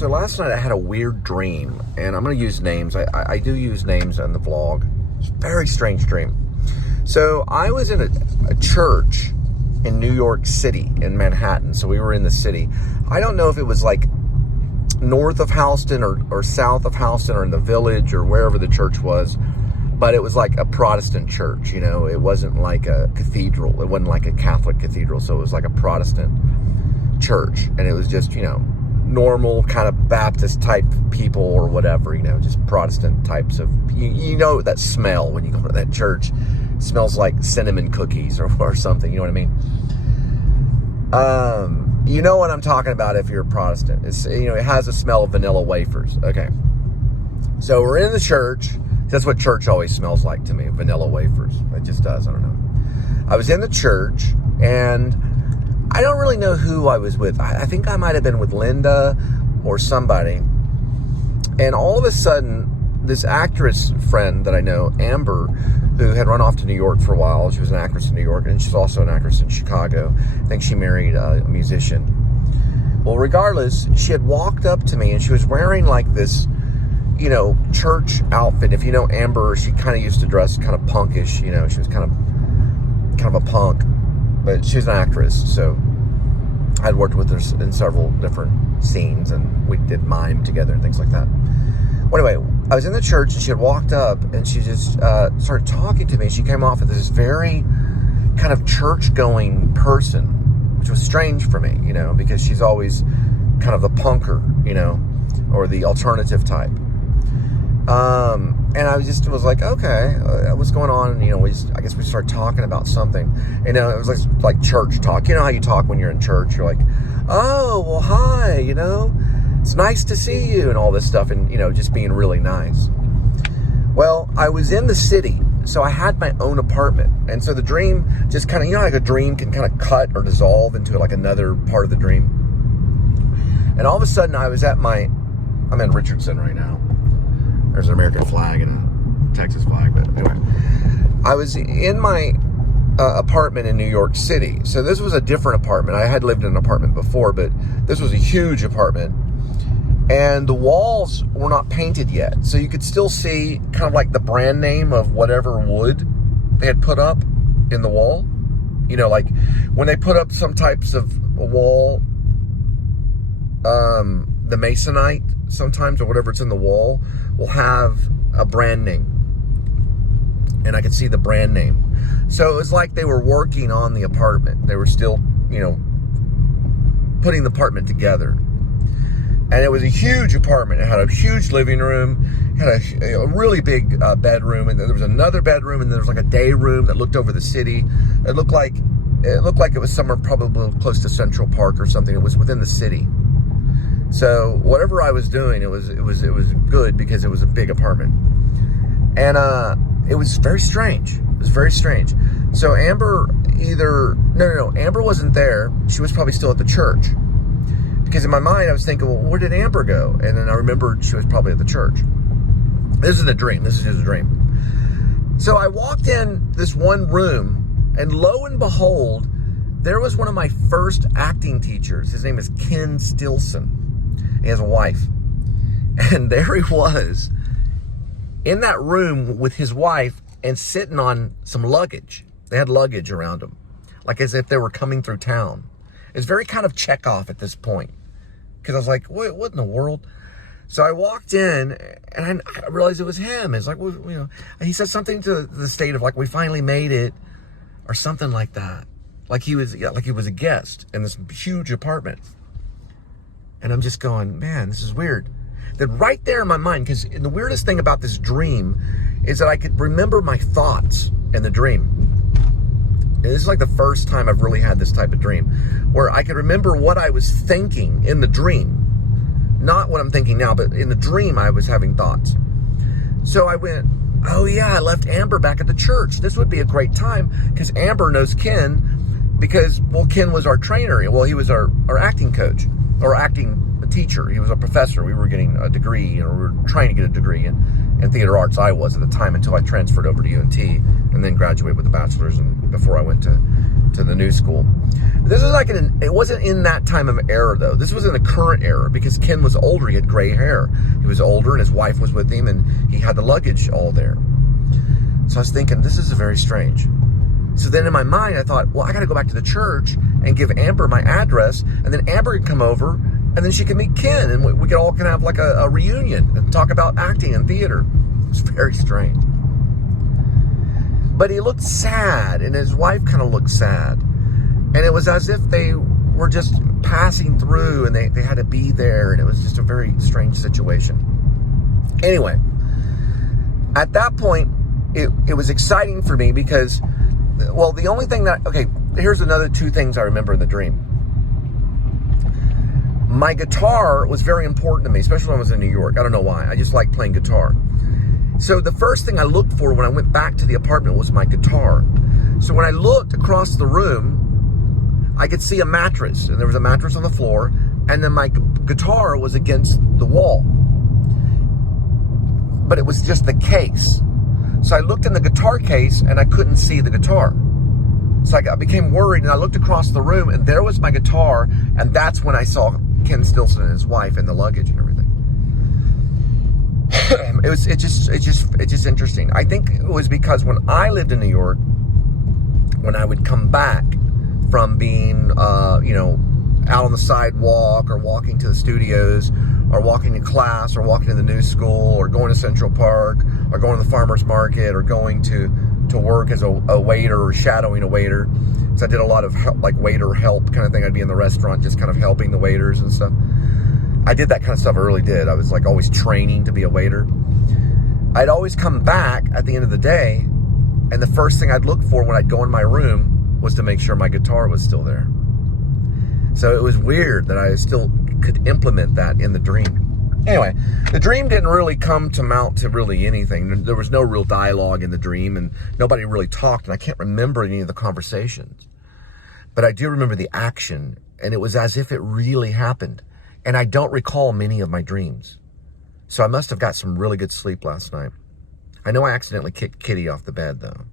So last night I had a weird dream, and I'm going to use names. I do use names on the vlog. It's a very strange dream. So I was in a church in New York City, in Manhattan. So we were in the city. I don't know if it was like north of Houston or south of Houston or in the Village or wherever the church was. But it was like a Protestant church, you know. It wasn't like a cathedral. It wasn't like a Catholic cathedral. So it was like a Protestant church. And it was just, you know, normal kind of Baptist type people or whatever, you know, just Protestant types of, you know that smell when you go to that church. It smells like cinnamon cookies or something, you know what I mean? You know what I'm talking about if you're a Protestant. It's, you know, it has a smell of vanilla wafers. Okay. So we're in the church. That's what church always smells like to me, vanilla wafers. It just does, I don't know. I was in the church, and I don't really know who I was with. I think I might have been with Linda or somebody. And all of a sudden, this actress friend that I know, Amber, who had run off to New York for a while. She was an actress in New York, and she's also an actress in Chicago. I think she married a musician. Well, regardless, she had walked up to me, and she was wearing like this, you know, church outfit. If you know Amber, she kind of used to dress kind of punkish. You know, she was kind of a punk. But she's an actress, so I'd worked with her in several different scenes, and we did mime together and things like that. Well, anyway, I was in the church, and she had walked up, and she just started talking to me. She came off as this very kind of church-going person, which was strange for me, you know, because she's always kind of the punker, you know, or the alternative type. And I was like, okay, what's going on? And, you know, I guess we started talking about something. You know, it was like church talk. You know how you talk when you're in church? You're like, oh, well, hi, you know, it's nice to see you and all this stuff. And, you know, just being really nice. Well, I was in the city, so I had my own apartment. And so the dream just kind of, you know, like a dream can kind of cut or dissolve into like another part of the dream. And all of a sudden I'm in Richardson right now. There's an American flag and a Texas flag, but anyway. I was in my apartment in New York City. So this was a different apartment. I had lived in an apartment before, but this was a huge apartment. And the walls were not painted yet. So you could still see kind of like the brand name of whatever wood they had put up in the wall. You know, like when they put up some types of wall, the masonite sometimes, or whatever it's in the wall, will have a brand name. And I could see the brand name. So it was like they were working on the apartment. They were still, you know, putting the apartment together. And it was a huge apartment. It had a huge living room. It had a really big bedroom. And there was another bedroom. And there was like a day room that looked over the city. It looked like it was somewhere probably close to Central Park or something. It was within the city. So whatever I was doing, it was good because it was a big apartment. And it was very strange. It was very strange. So Amber Amber wasn't there. She was probably still at the church. Because in my mind, I was thinking, well, where did Amber go? And then I remembered she was probably at the church. This is a dream. This is just a dream. So I walked in this one room, and lo and behold, there was one of my first acting teachers. His name is Ken Stilson. He has a wife. And there he was in that room with his wife and sitting on some luggage. They had luggage around them, like as if they were coming through town. It's very kind of Chekhov at this point. Because I was like, wait, what in the world? So I walked in, and I realized it was him. It's like, well, you know, he said something to the state of like, we finally made it, or something like that. Like he was a guest in this huge apartment. And I'm just going, man, this is weird. Then right there in my mind, because the weirdest thing about this dream is that I could remember my thoughts in the dream. And this is like the first time I've really had this type of dream, where I could remember what I was thinking in the dream. Not what I'm thinking now, but in the dream I was having thoughts. So I went, oh yeah, I left Amber back at the church. This would be a great time, because Amber knows Ken, because, well, Ken was our trainer. Well, he was our acting coach, or acting teacher. He was a professor. We were getting a degree, or we were trying to get a degree in theater arts. I was at the time, until I transferred over to UNT and then graduated with a bachelor's, and before I went to the new school. This is like it wasn't in that time of era though. This was in the current era because Ken was older. He had gray hair. He was older and his wife was with him and he had the luggage all there. So I was thinking, this is very strange. So then in my mind, I thought, well, I got to go back to the church and give Amber my address, and then Amber could come over, and then she could meet Ken, and we could all kind of have like a reunion and talk about acting and theater. It was very strange. But he looked sad, and his wife kind of looked sad. And it was as if they were just passing through, and they had to be there, and it was just a very strange situation. Anyway, at that point, it was exciting for me because, well, the only thing okay, here's another two things I remember in the dream. My guitar was very important to me, especially when I was in New York. I don't know why. I just like playing guitar. So the first thing I looked for when I went back to the apartment was my guitar. So when I looked across the room, I could see a mattress, and there was a mattress on the floor, and then my guitar was against the wall. But it was just the case. So I looked in the guitar case and I couldn't see the guitar. So I became worried, and I looked across the room and there was my guitar, and that's when I saw Ken Stilson and his wife and the luggage and everything. It's just interesting. I think it was because when I lived in New York, when I would come back from being out on the sidewalk or walking to the studios or walking to class or walking to the new school or going to Central Park or going to the farmer's market or going to work as a waiter or shadowing a waiter. So I did a lot of waiter help kind of thing. I'd be in the restaurant just kind of helping the waiters and stuff. I did that kind of stuff, I really did. I was always training to be a waiter. I'd always come back at the end of the day, and the first thing I'd look for when I'd go in my room was to make sure my guitar was still there. So it was weird that I still could implement that in the dream. Anyway, the dream didn't really come to mount to really anything. There was no real dialogue in the dream, and nobody really talked, and I can't remember any of the conversations. But I do remember the action, and it was as if it really happened. And I don't recall many of my dreams. So I must have got some really good sleep last night. I know I accidentally kicked Kitty off the bed, though.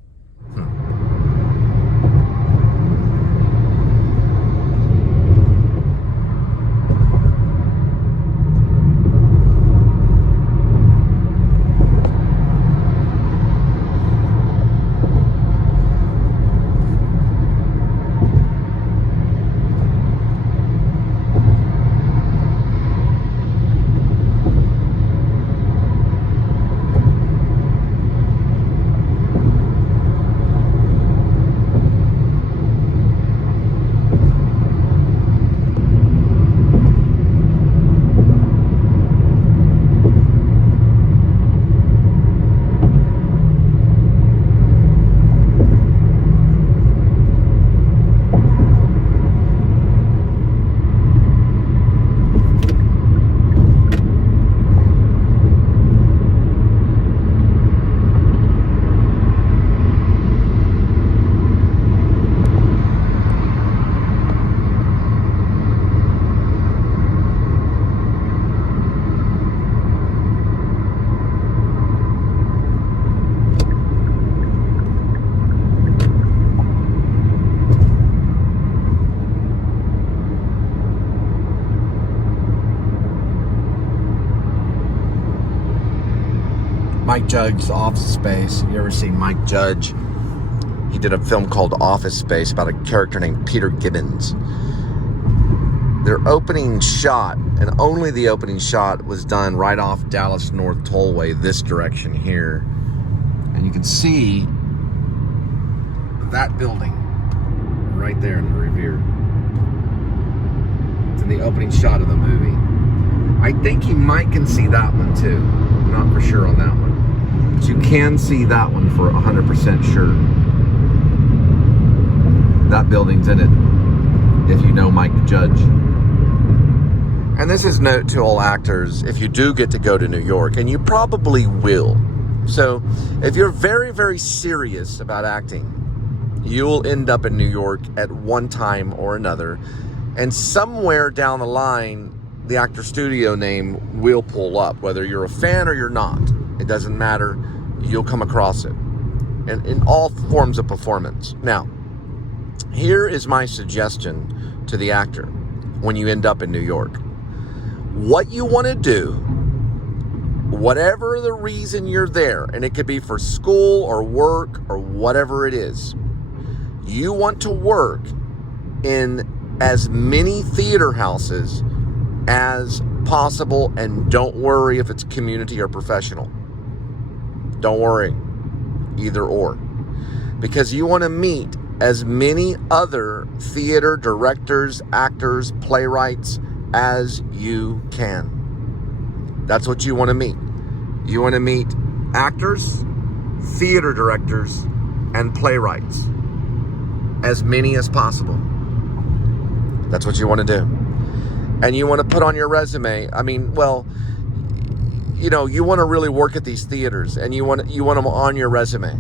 Mike Judge's Office Space. You ever seen Mike Judge? He did a film called Office Space about a character named Peter Gibbons. Their opening shot, and only the opening shot, was done right off Dallas North Tollway, this direction here. And you can see that building right there in the rear. It's in the opening shot of the movie. I think you might can see that one too. I'm not for sure on that one. But you can see that one for 100% sure. That building's in it, if you know Mike Judge. And this is note to all actors, if you do get to go to New York, and you probably will. So if you're very, very serious about acting, you'll end up in New York at one time or another. And somewhere down the line, the actor studio name will pull up, whether you're a fan or you're not. It doesn't matter. You'll come across it. And in all forms of performance. Now, Here is my suggestion to the actor when you end up in New York. What you want to do, whatever the reason you're there, and it could be for school or work or whatever it is, you want to work in as many theater houses as possible, and don't worry if it's community or professional. Don't worry, either or. Because you want to meet as many other theater directors, actors, playwrights as you can. That's what you want to meet. You want to meet actors, theater directors, and playwrights. As many as possible. That's what you want to do. And you want to put on your resume, you want to really work at these theaters, and you want them on your resume.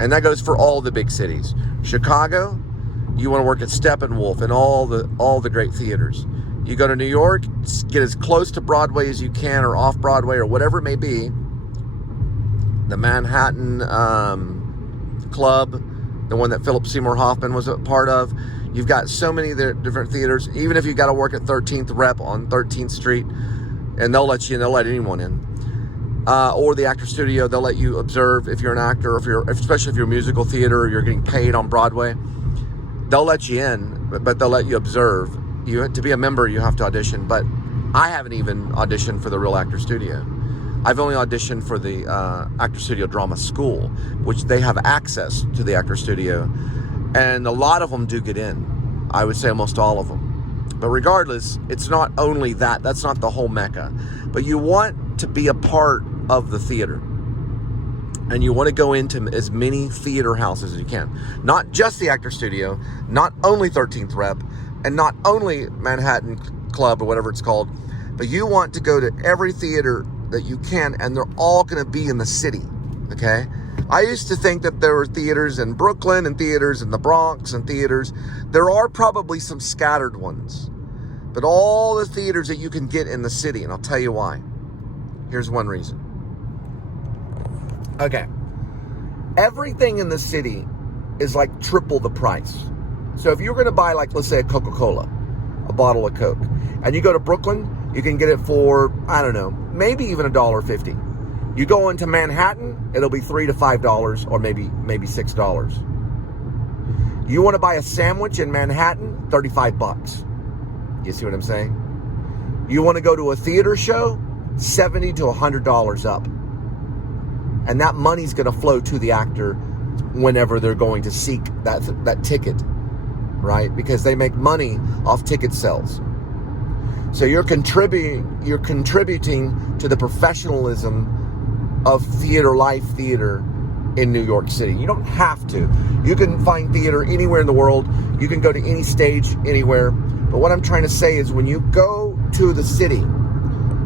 And that goes for all the big cities. Chicago, you want to work at Steppenwolf and all the great theaters. You go to New York, get as close to Broadway as you can, or off Broadway, or whatever it may be. The Manhattan Club, the one that Philip Seymour Hoffman was a part of. You've got so many different theaters. Even if you got to work at 13th Rep on 13th Street, and they'll let you in, they'll let anyone in. Or the Actor Studio, they'll let you observe if you're an actor, or especially if you're a musical theater, or you're getting paid on Broadway. They'll let you in, but they'll let you observe. To be a member, you have to audition. But I haven't even auditioned for the real Actor Studio. I've only auditioned for the Actor Studio Drama School, which they have access to the Actor Studio. And a lot of them do get in. I would say almost all of them. But regardless, it's not only that. That's not the whole mecca. But you want to be a part of the theater. And you want to go into as many theater houses as you can. Not just the Actor Studio, not only 13th Rep, and not only Manhattan Club or whatever it's called, but you want to go to every theater that you can, and they're all going to be in the city, okay? I used to think that there were theaters in Brooklyn and theaters in the Bronx and theaters. There are probably some scattered ones, but all the theaters that you can get in the city, and I'll tell you why. Here's one reason. Okay. Everything in the city is like triple the price. So if you're going to buy, like, let's say a Coca-Cola, a bottle of Coke, and you go to Brooklyn, you can get it for, I don't know, maybe even $1.50. You go into Manhattan, it'll be $3 to $5, or maybe $6. You want to buy a sandwich in Manhattan, $35. You see what I'm saying? You want to go to a theater show, $70 to $100 up. And that money's going to flow to the actor whenever they're going to seek that ticket, right? Because they make money off ticket sales. So you're contributing to the professionalism of theater in New York City. You don't have to. You can find theater anywhere in the world. You can go to any stage anywhere. But what I'm trying to say is, when you go to the city,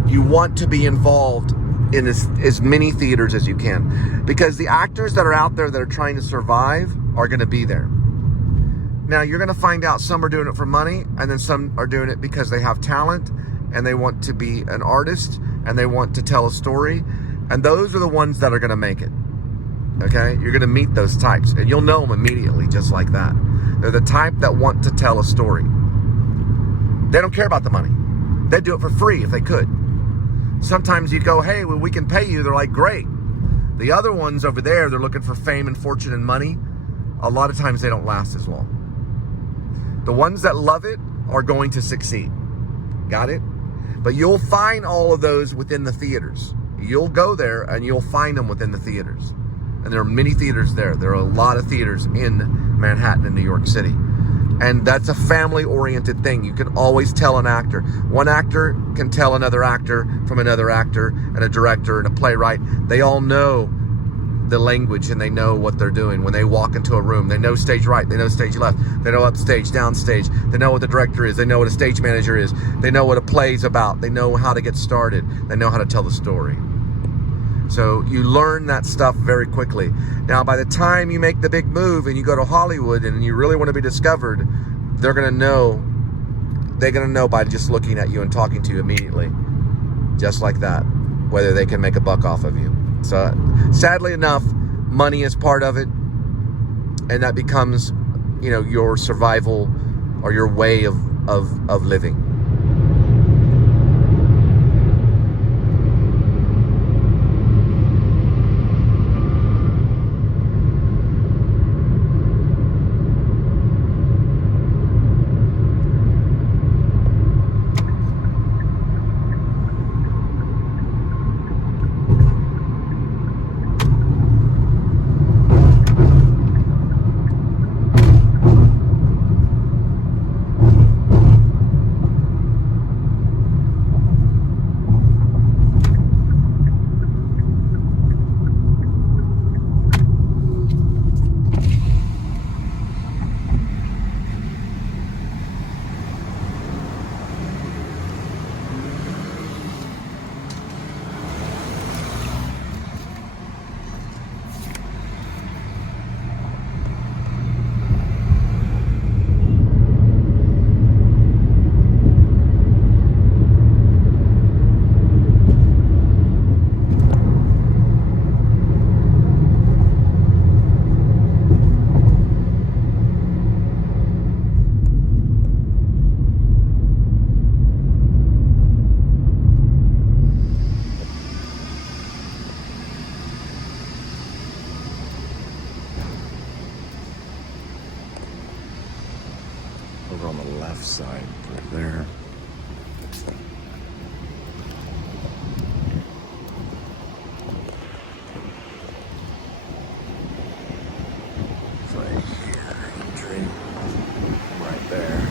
you want to be involved in as many theaters as you can, because the actors that are out there that are trying to survive are going to be there. Now, you're going to find out some are doing it for money, and then some are doing it because they have talent and they want to be an artist and they want to tell a story. And those are the ones that are going to make it. Okay? You're going to meet those types, and you'll know them immediately, just like that. They're the type that want to tell a story. They don't care about the money. They'd do it for free if they could. Sometimes you go, hey, well, we can pay you. They're like, great. The other ones over there, they're looking for fame and fortune and money. A lot of times they don't last as long. The ones that love it are going to succeed. Got it? But you'll find all of those within the theaters. You'll go there and you'll find them within the theaters. And there are many theaters there. There are a lot of theaters in Manhattan and New York City. And that's a family-oriented thing. You can always tell an actor. One actor can tell another actor from another actor, and a director and a playwright. They all know the language, and they know what they're doing when they walk into a room. They know stage right, they know stage left, they know upstage, downstage, they know what the director is, they know what a stage manager is, they know what a play's about, they know how to get started, they know how to tell the story. So you learn that stuff very quickly. Now, by the time you make the big move and you go to Hollywood and you really want to be discovered, they're going to know by just looking at you and talking to you immediately, just like that, whether they can make a buck off of you. So sadly enough, money is part of it, and that becomes you know, your survival or your way of living. Over on the left side, right there. It's right here, entry, right there.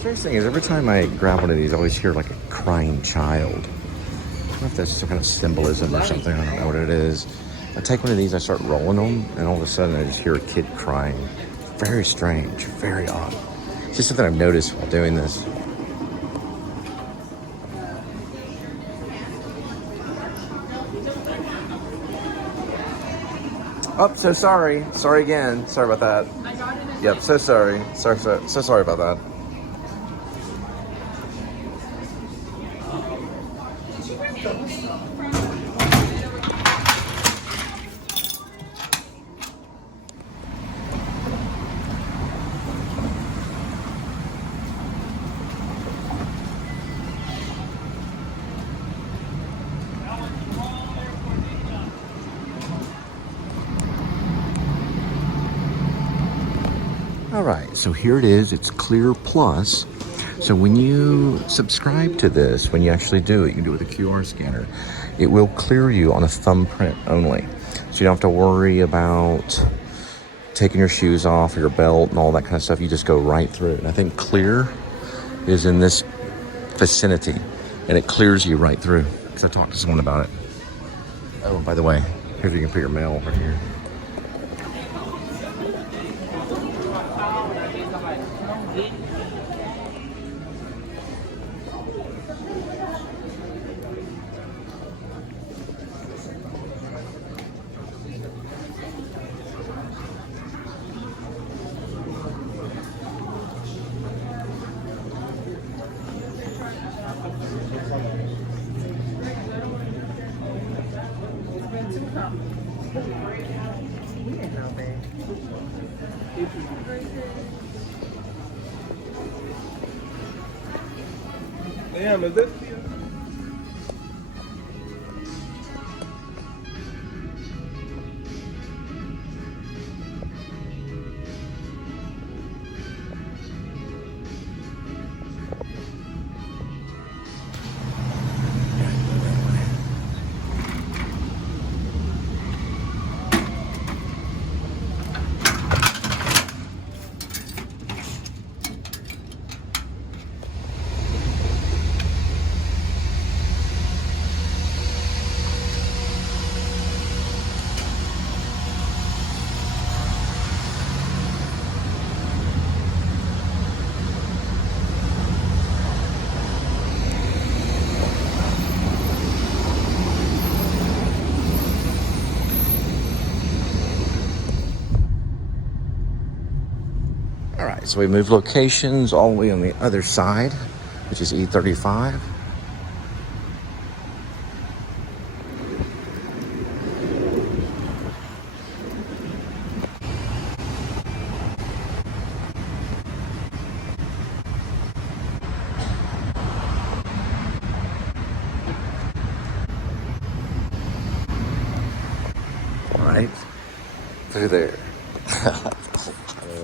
First thing is, every time I grab one of these, I always hear like a crying child. I don't know if that's some kind of symbolism or something. I don't know what it is. I take one of these, I start rolling them, and all of a sudden I just hear a kid crying. Very strange, very odd. It's just something I've noticed while doing this. Oh, so sorry. Sorry again. Sorry about that. Yep, so sorry. So sorry about that. All right, so here it is. It's Clear Plus. So when you subscribe to this, when you actually do it, you can do it with a QR scanner. It will clear you on a thumbprint only. So you don't have to worry about taking your shoes off or your belt and all that kind of stuff. You just go right through it. And I think Clear is in this vicinity, and it clears you right through. Because I talked to someone about it. Oh, by the way, here's where you can put your mail right here. We didn't know, babe. Damn, is this? All right, so we moved locations all the way on the other side, which is E35. All right, through there.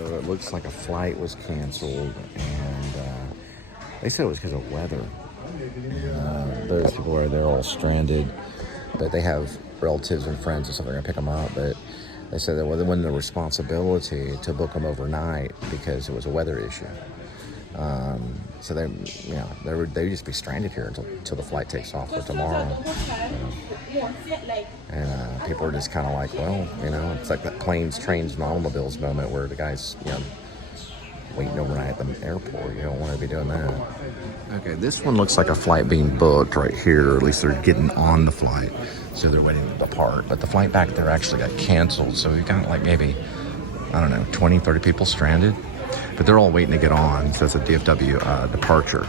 It looks like a flight was canceled, and they said it was because of weather. Those people are they're all stranded, but they have relatives and friends and stuff. They're gonna pick them up, but they said that it wasn't their responsibility to book them overnight because it was a weather issue. So they would just be stranded here until the flight takes off for tomorrow. And people are just kind of like, well, it's like that planes, trains, and automobiles moment where the guy's, waiting overnight at the airport. You don't want to be doing that. Okay, this one looks like a flight being booked right here, or at least they're getting on the flight. So they're waiting to depart. But the flight back there actually got canceled. So we've got like maybe, 20, 30 people stranded. But they're all waiting to get on. So it's a DFW departure.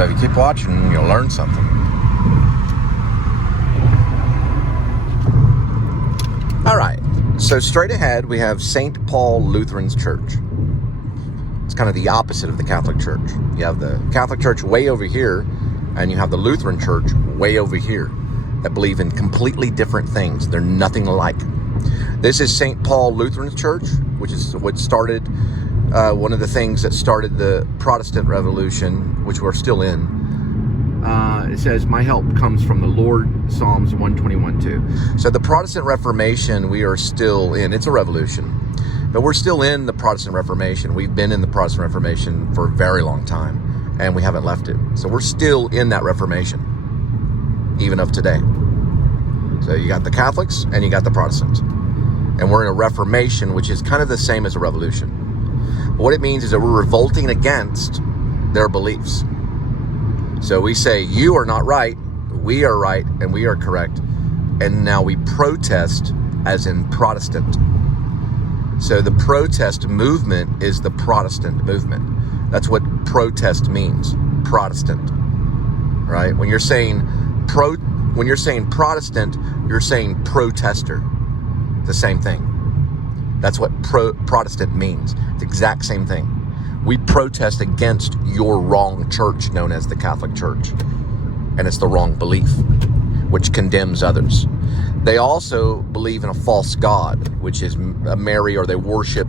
If you keep watching, you'll learn something. So straight ahead, we have St. Paul Lutheran Church. It's kind of the opposite of the Catholic Church. You have the Catholic Church way over here, and you have the Lutheran Church way over here that believe in completely different things. They're nothing alike. This is St. Paul Lutheran Church, which is what started, one of the things that started the Protestant Revolution, which we're still in. It says, my help comes from the Lord, Psalms 121:2. So the Protestant Reformation, we are still in. It's a revolution, but we're still in the Protestant Reformation. We've been in the Protestant Reformation for a very long time, and we haven't left it. So we're still in that Reformation, even of today. So you got the Catholics and you got the Protestants. And we're in a Reformation, which is kind of the same as a revolution. But what it means is that we're revolting against their beliefs. So we say, you are not right, we are right, and we are correct. And now we protest as in Protestant. So the protest movement is the Protestant movement. That's what protest means, Protestant, right? When you're saying Protestant, you're saying protester. The same thing. That's what Protestant means. It's the exact same thing. We protest against your wrong church known as the Catholic Church. And it's the wrong belief, which condemns others. They also believe in a false god, which is Mary, or they worship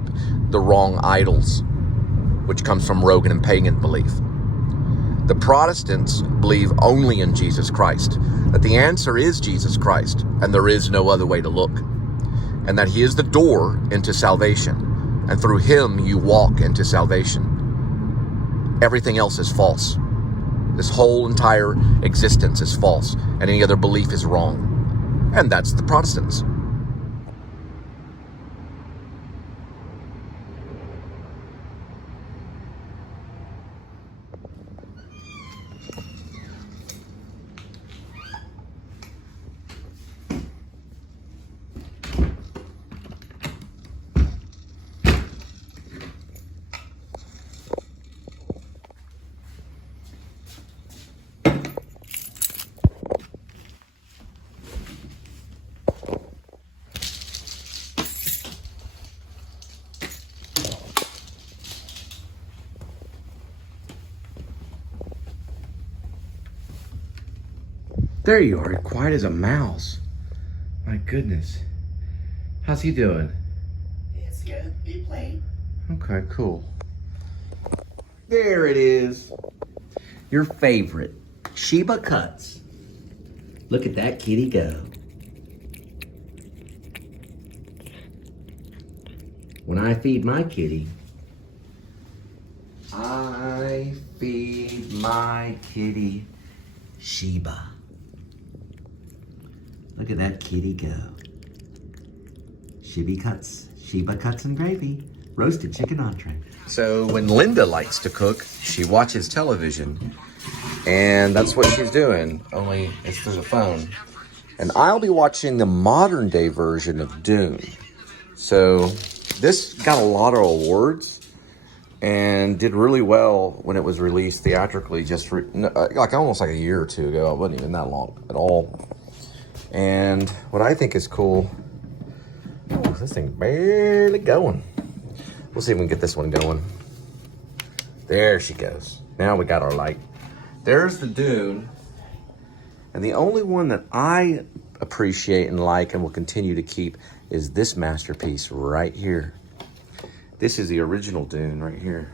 the wrong idols, which comes from Roman and pagan belief. The Protestants believe only in Jesus Christ, that the answer is Jesus Christ, and there is no other way to look, and that he is the door into salvation, and through him you walk into salvation. Everything else is false. This whole entire existence is false, and any other belief is wrong. And that's the Protestants. There you are, quiet as a mouse. My goodness. How's he doing? It's good. He played. Okay, cool. There it is. Your favorite, Sheba Cuts. Look at that kitty go. When I feed my kitty, I feed my kitty Sheba. Look at that kitty go. Sheba Cuts and gravy. Roasted chicken entree. So when Linda likes to cook, she watches television, and that's what she's doing, only it's through the phone. And I'll be watching the modern day version of Dune. So this got a lot of awards and did really well when it was released theatrically, like almost like a year or two ago. It wasn't even that long at all. And what I think is cool, oh, this thing barely going. We'll see if we can get this one going. There she goes. Now we got our light. There's the Dune. And the only one that I appreciate and like and will continue to keep is this masterpiece right here. This is the original Dune right here.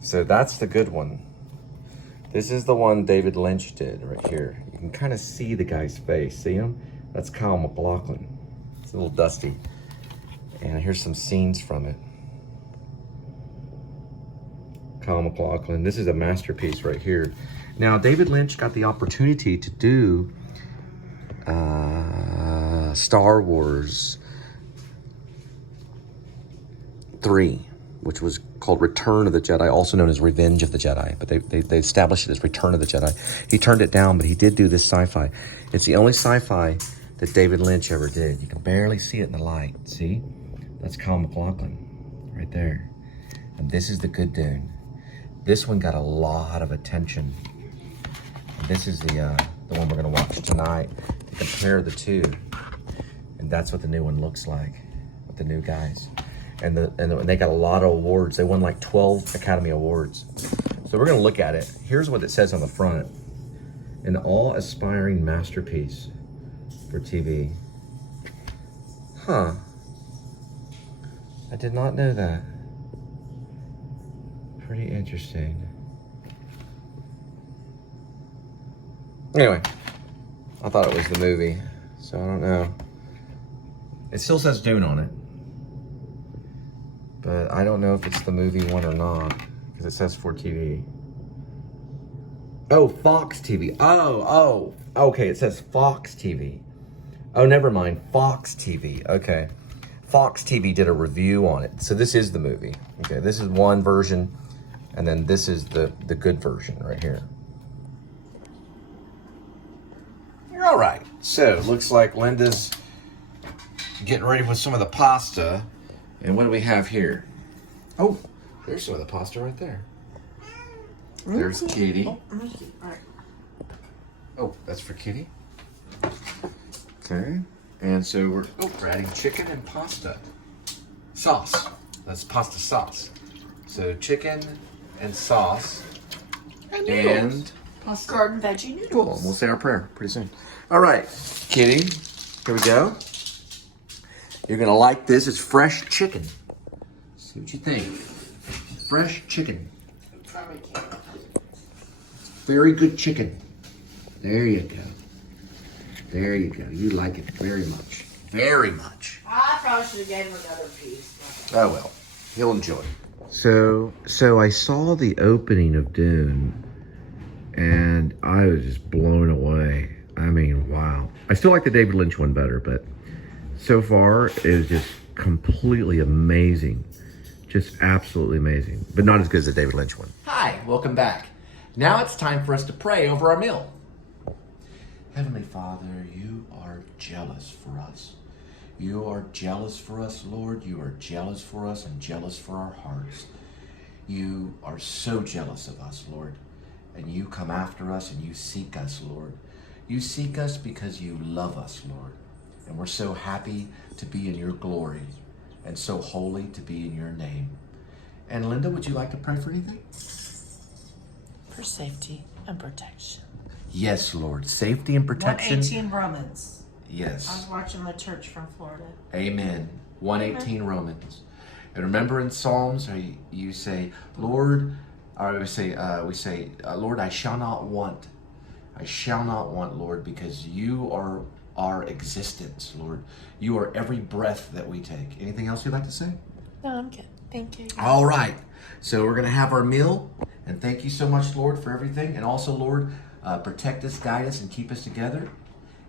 So that's the good one. This is the one David Lynch did right here. You can kind of see the guy's face. See him? That's Kyle MacLachlan. It's a little dusty. And here's some scenes from it. Kyle MacLachlan. This is a masterpiece right here. Now, David Lynch got the opportunity to do Star Wars 3, which was called Return of the Jedi, also known as Revenge of the Jedi, but they established it as Return of the Jedi. He turned it down, but he did do this sci-fi. It's the only sci-fi that David Lynch ever did. You can barely see it in the light. See? That's Kyle MacLachlan right there. And this is the good Dune. This one got a lot of attention. And this is the one we're gonna watch tonight to compare the two. And that's what the new one looks like with the new guys. And they got a lot of awards. They won like 12 Academy Awards. So we're gonna look at it. Here's what it says on the front. An all-aspiring masterpiece for TV. Huh. I did not know that. Pretty interesting. Anyway, I thought it was the movie, so I don't know. It still says Dune on it. But I don't know if it's the movie one or not, because it says for TV. Oh, Fox TV. Oh, okay, it says Fox TV. Oh, never mind, Fox TV, okay. Fox TV did a review on it. So this is the movie. Okay, this is one version, and then this is the good version right here. You're all right. So, looks like Linda's getting ready with some of the pasta. And what do we have here? Oh, there's some of the pasta right there. There's Kitty. Oh, that's for Kitty. Okay. And so we're adding chicken and pasta. Sauce. That's pasta sauce. So chicken and sauce. And Plus garden veggie cool. noodles. We'll say our prayer pretty soon. All right, Kitty, here we go. You're gonna like this. It's fresh chicken. See what you think. Fresh chicken. Probably can't. Very good chicken. There you go. There you go. You like it very much. Very much. I probably should have gave him another piece. Oh well, he'll enjoy it. So I saw the opening of Dune, and I was just blown away. I mean, wow. I still like the David Lynch one better, but so far it was just completely amazing. Just absolutely amazing, but not as good as the David Lynch one. Hi, welcome back. Now it's time for us to pray over our meal. Heavenly Father, you are jealous for us. You are jealous for us, Lord. You are jealous for us and jealous for our hearts. You are so jealous of us, Lord. And you come after us and you seek us, Lord. You seek us because you love us, Lord. And we're so happy to be in your glory and so holy to be in your name. And Linda, would you like to pray for anything? For safety and protection. Yes, Lord. Safety and protection. 118 Romans. I Yes. was watching the church from Florida. Amen. 118 Romans. And remember in Psalms, you say, Lord, or we say, Lord, I shall not want. I shall not want, Lord, because you are our existence, Lord. You are every breath that we take. Anything else you'd like to say? No, I'm good. Thank you. All right. So we're going to have our meal. And thank you so much, Lord, for everything. And also, Lord, protect us, guide us, and keep us together.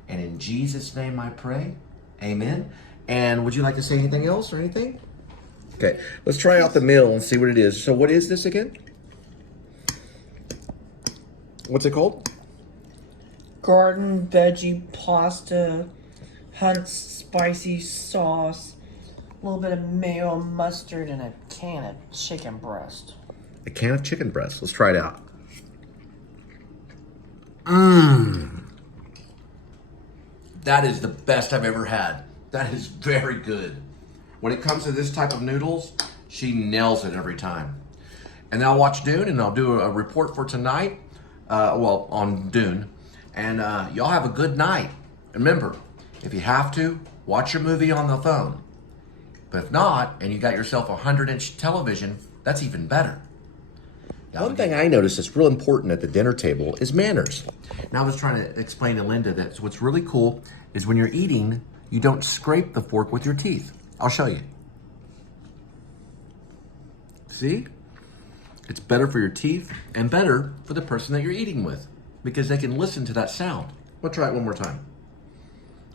And in Jesus' name I pray. Amen. And would you like to say anything else or anything? Okay, let's try out the meal and see what it is. So what is this again? What's it called? Garden veggie pasta, Hunt's spicy sauce, a little bit of mayo, mustard, and a can of chicken breast. A can of chicken breast. Let's try it out. That is the best I've ever had. That is very good. When it comes to this type of noodles, she nails it every time. And then I'll watch Dune, and I'll do a report for tonight, on Dune. And y'all have a good night. Remember, if you have to, watch your movie on the phone. But if not, and you got yourself a 100-inch television, that's even better. One thing I noticed that's real important at the dinner table is manners. Now I was trying to explain to Linda that what's really cool is when you're eating, you don't scrape the fork with your teeth. I'll show you. See? It's better for your teeth and better for the person that you're eating with because they can listen to that sound. We'll try it one more time.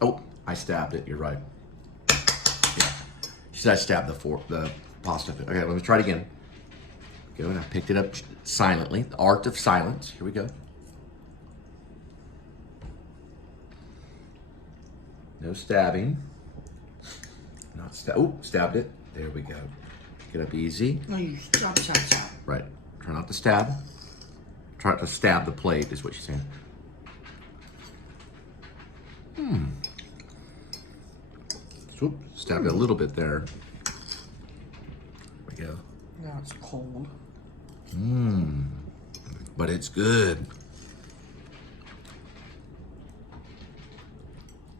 Oh, I stabbed it. You're right. Yeah. She said I stabbed the pasta. Okay, let me try it again. Go, and I picked it up silently. The art of silence. Here we go. No stabbing. Not stabbed it. There we go. Pick it up easy. No, you stop. Right. Try not to stab. Try not to stab the plate is what she's saying. Oop, stab it a little bit there. There we go. Now it's cold. Mmm. But it's good.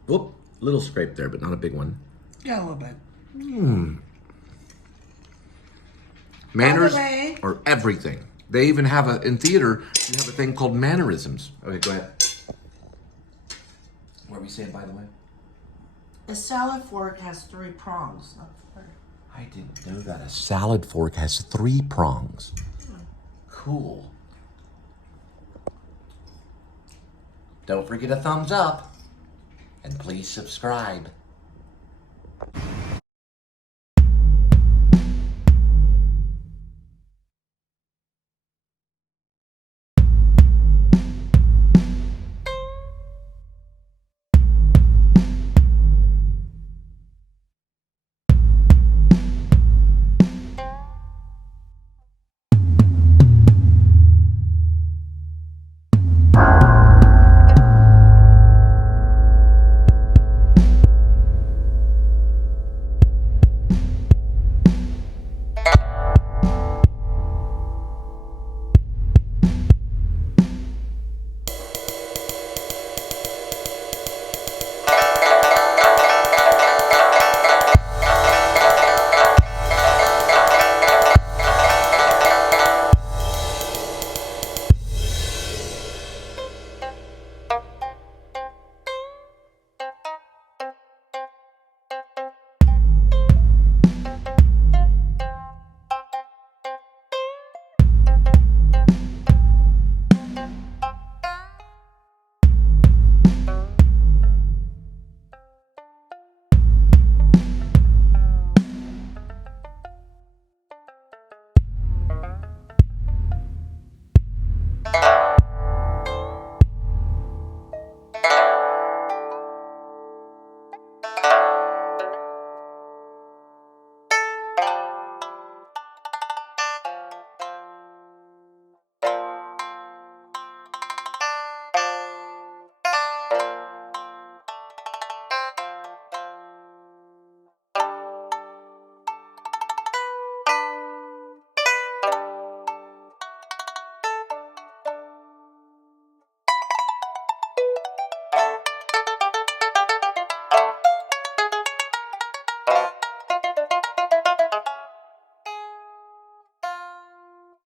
Whoop, little scrape there, but not a big one. Yeah, a little bit. Mmm. Manners way. are everything. They even have in theater, you have a thing called mannerisms. Okay, go ahead. What are we saying, by the way? A salad fork has 3 prongs, not 4. I didn't know that a salad fork has 3 prongs. Cool. Don't forget a thumbs up. And please subscribe.